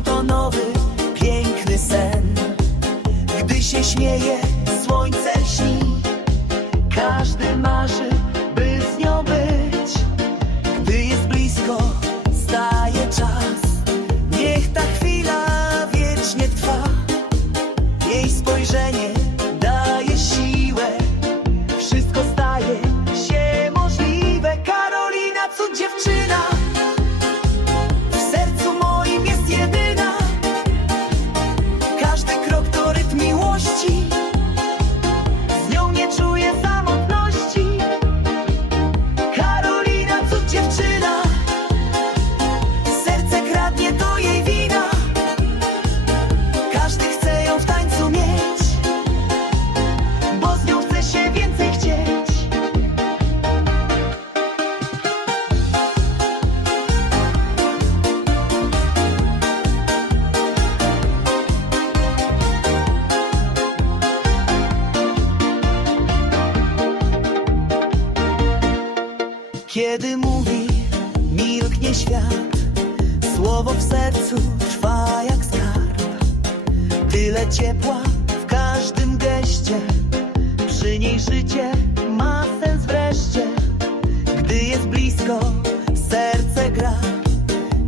to nowy, piękny sen. Gdy się śmieje, słońce śni, każdy marzy, Kiedy mówi, milknie świat, słowo w sercu trwa jak skarb. Tyle ciepła w każdym geście, przy niej życie ma sens wreszcie. Gdy jest blisko, serce gra,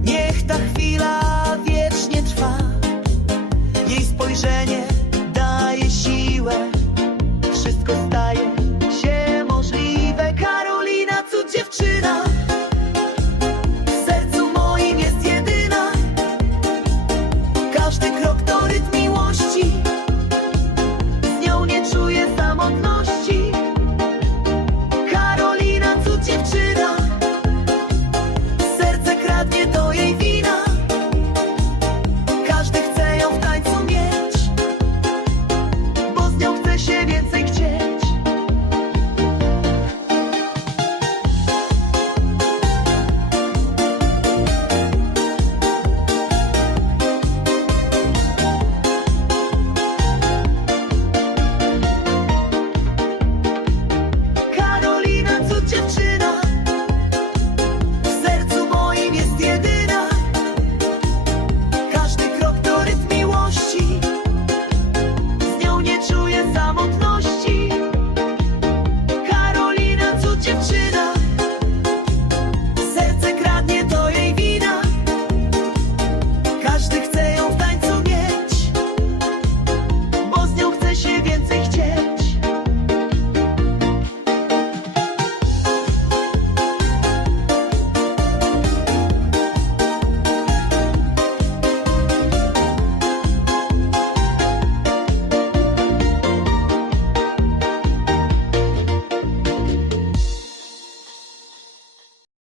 niech ta chwila wiecznie trwa. Jej spojrzenie